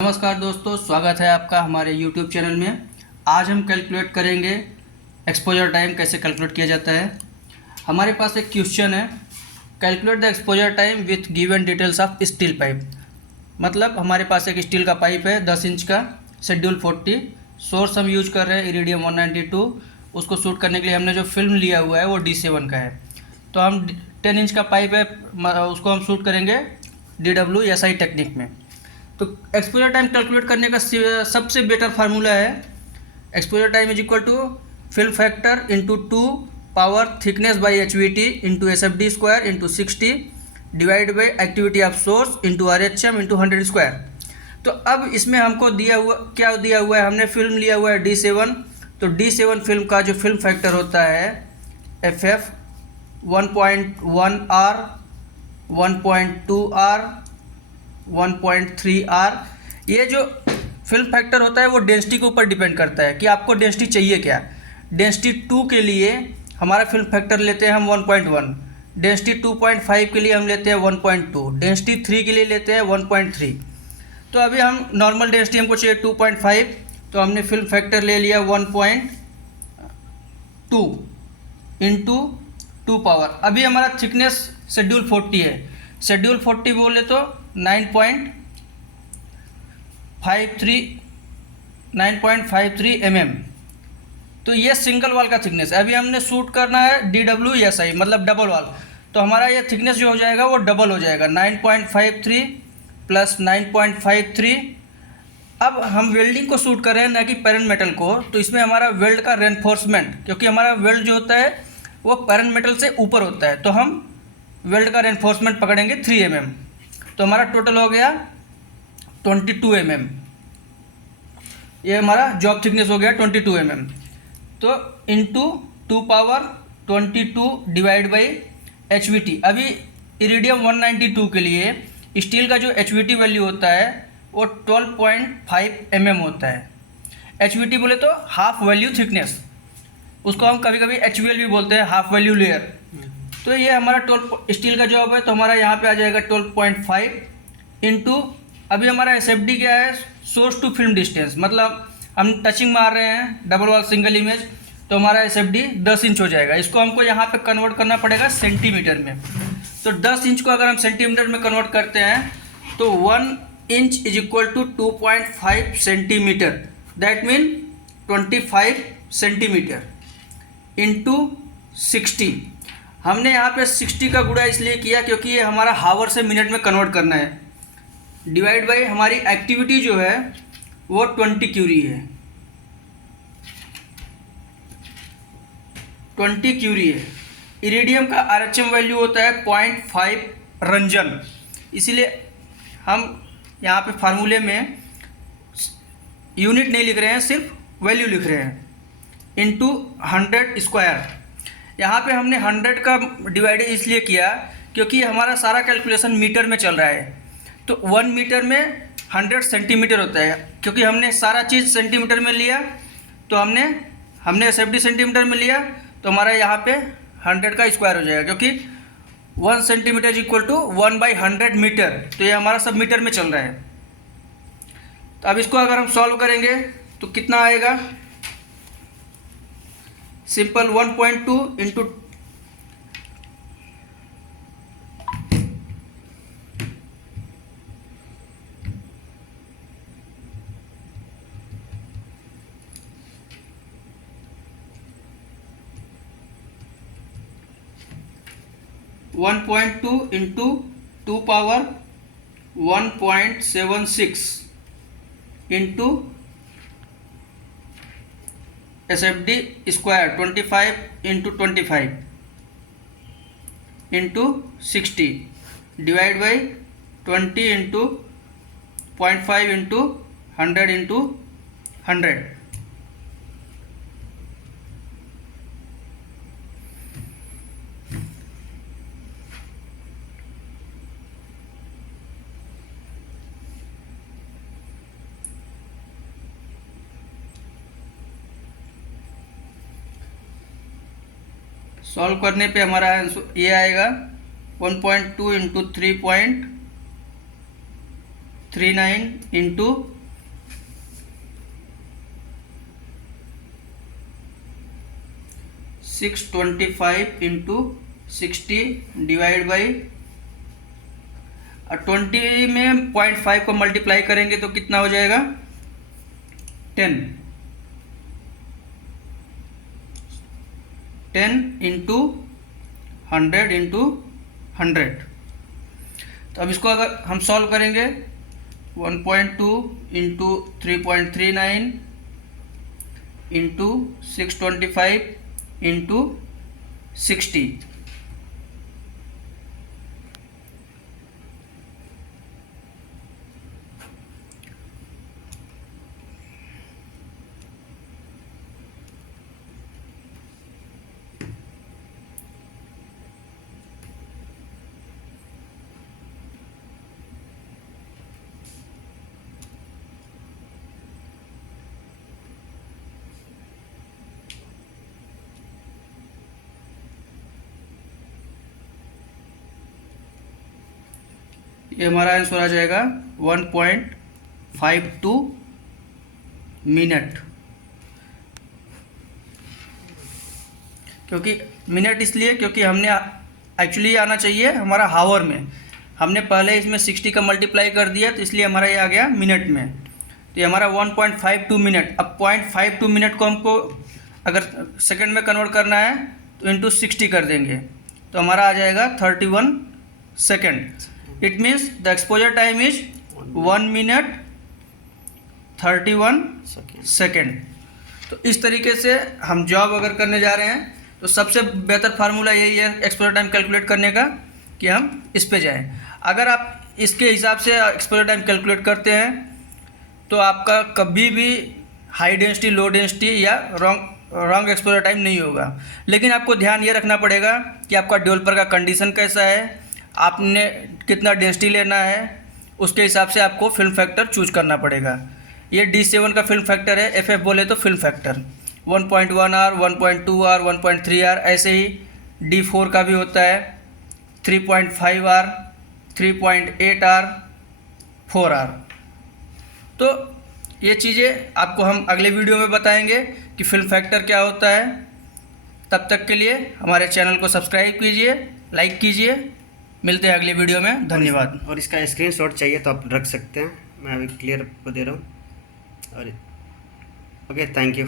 नमस्कार दोस्तों, स्वागत है आपका हमारे YouTube चैनल में। आज हम कैलकुलेट करेंगे एक्सपोजर टाइम कैसे कैलकुलेट किया जाता है। हमारे पास एक क्वेश्चन है, calculate the exposure time with given details of steel pipe. मतलब हमारे पास एक स्टील का पाइप है 10 इंच का, शेड्यूल 40। सोर्स हम यूज कर रहे हैं इरिडियम 192। उसको शूट करने के लिए हमने जो फिल्म लिया हुआ है वो D7 का है। तो हम 10 इंच का पाइप है, उसको हम शूट करेंगे DWSI टेक्निक में। तो एक्सपोजर टाइम कैलकुलेट करने का सबसे बेटर फार्मूला है, exposure time is equal to film factor into 2 power thickness by HVT into SFD square into 60 divide by activity of source into RHM into 100 square. तो अब इसमें हमको दिया हुआ है, हमने फिल्म लिया हुआ है D7। तो D7 फिल्म का जो फिल्म फैक्टर होता है FF 1.1R 1.2R 1.3R। ये जो फिल्म फैक्टर होता है वो डेंसिटी के ऊपर डिपेंड करता है कि आपको डेंसिटी चाहिए क्या। डेंसिटी 2 के लिए हमारा फिल्म फैक्टर लेते हैं हम 1.1, डेंसिटी 2.5 के लिए हम लेते हैं 1.2, डेंसिटी 3 के लिए लेते हैं 1.3। तो अभी हम नॉर्मल डेंसिटी हमको चाहिए 2.5, तो हमने फिल्म फैक्टर ले लिया 1.2 इंटू 2 पावर। अभी हमारा थिकनेस शेड्यूल 40 है, शेड्यूल 40 बोले तो 9.53 mm। तो ये सिंगल वाल का थिकनेस है। अभी हमने शूट करना है DWSI मतलब डबल वाल, तो हमारा ये थिकनेस जो हो जाएगा वो डबल हो जाएगा, 9.53 प्लस 9.53। अब हम वेल्डिंग को शूट कर रहे हैं ना कि पैरेंट मेटल को, तो इसमें हमारा वेल्ड का रेनफोर्समेंट, क्योंकि हमारा वेल्ड जो होता है वो पैरेंट मेटल से ऊपर होता है, तो हम वेल्ड का रेनफोर्समेंट पकड़ेंगे 3 mm। तो हमारा टोटल हो गया 22 mm। ये हमारा जॉब थिकनेस हो गया 22 mm। तो into 2 power 22 divide by HVT। अभी इरिडियम 192 के लिए स्टील का जो HVT वैल्यू होता है वो 12.5 mm होता है। HVT बोले तो हाफ वैल्यू थिकनेस, उसको हम कभी कभी HVL भी बोलते हैं, हाफ वैल्यू लेयर। तो ये हमारा 12 स्टील का जॉब है, तो हमारा यहाँ पे आ जाएगा 12.5 इंटू, अभी हमारा SFD क्या है, सोर्स टू फिल्म डिस्टेंस, मतलब हम टचिंग मार रहे हैं डबल वॉल सिंगल इमेज, तो हमारा SFD 10 इंच हो जाएगा। इसको हमको यहाँ पे कन्वर्ट करना पड़ेगा सेंटीमीटर में। तो 10 इंच को अगर हम सेंटीमीटर में कन्वर्ट करते हैं तो 1 inch is equal to 2.5 centimetre, that mean 25 centimetre into 60। हमने यहाँ पे 60 का गुणा इसलिए किया क्योंकि ये हमारा हावर से मिनट में कन्वर्ट करना है, डिवाइड बाई हमारी एक्टिविटी जो है वो 20 क्यूरी है, 20 क्यूरी है। इरिडियम का RHM वैल्यू होता है 0.5 रंजन, इसीलिए हम यहाँ पे फार्मूले में यूनिट नहीं लिख रहे हैं, सिर्फ वैल्यू लिख रहे हैं, इंटू 100 स्क्वायर। यहाँ पे हमने 100 का डिवाइड इसलिए किया क्योंकि हमारा सारा कैलकुलेशन मीटर में चल रहा है। तो 1 मीटर में 100 सेंटीमीटर होता है, क्योंकि हमने सारा चीज़ सेंटीमीटर में लिया, तो हमने SFD सेंटीमीटर में लिया, तो हमारा यहाँ पे 100 का स्क्वायर हो जाएगा, क्योंकि 1 centimetre is equal to 1/100 metre. तो ये हमारा सब मीटर में चल रहा है। तो अब इसको अगर हम सॉल्व करेंगे तो कितना आएगा, simple 1.2 into 1.2 into 2 power 1.76 into SFD square 25 into 25 into 60 divide by 20 into 0.5 into 100 into 100। Solve करने पे हमारा आंसर ये आएगा 1.2 into 3.3 39 into 625 into 60 divide by 20 में 0.5 को मल्टीप्लाई करेंगे तो कितना हो जाएगा 10 इंटू 100 इंटू 100। तो अब इसको अगर हम सॉल्व करेंगे 1.2 इंटू 3.39 इंटू 625 इंटू 60, ये हमारा आंसर आ जाएगा 1.52 मिनट। क्योंकि मिनट इसलिए क्योंकि हमने एक्चुअली आना चाहिए हमारा हावर में, हमने पहले इसमें 60 का मल्टीप्लाई कर दिया तो इसलिए हमारा ये आ गया मिनट में। तो ये हमारा 1.52 मिनट। अब 0.52 मिनट को हमको अगर सेकंड में कन्वर्ट करना है तो इंटू 60 कर देंगे तो हमारा आ जाएगा 31 second. It means the exposure time is 1 minute 31 second. तो इस तरीके से हम जॉब अगर करने जा रहे हैं तो सबसे बेहतर फार्मूला यही है एक्सपोजर टाइम कैलकुलेट करने का कि हम इस पे जाएं। अगर आप इसके हिसाब से एक्सपोजर टाइम कैलकुलेट करते हैं तो आपका कभी भी हाई डेंसिटी लो डेंसिटी या रॉन्ग एक्सपोजर टाइम नहीं होगा। लेकिन आपको ध्यान ये रखना पड़ेगा कि आपका डेवलपर का कंडीशन कैसा है, आपने कितना डेंसिटी लेना है, उसके हिसाब से आपको फिल्म फैक्टर चूज करना पड़ेगा। ये D7 का फिल्म फैक्टर है, FF बोले तो film factor 1.1R 1.2R 1.3R, ऐसे ही D4 का भी होता है 3.5R 3.8R 4R। तो ये चीज़ें आपको हम अगले वीडियो में बताएंगे कि फिल्म फैक्टर क्या होता है। तब तक के लिए हमारे चैनल को सब्सक्राइब कीजिए, लाइक कीजिए। मिलते हैं अगले वीडियो में, धन्यवाद। और इसका स्क्रीनशॉट चाहिए तो आप रख सकते हैं, मैं अभी क्लियर आपको दे रहा हूँ। और ओके, थैंक यू।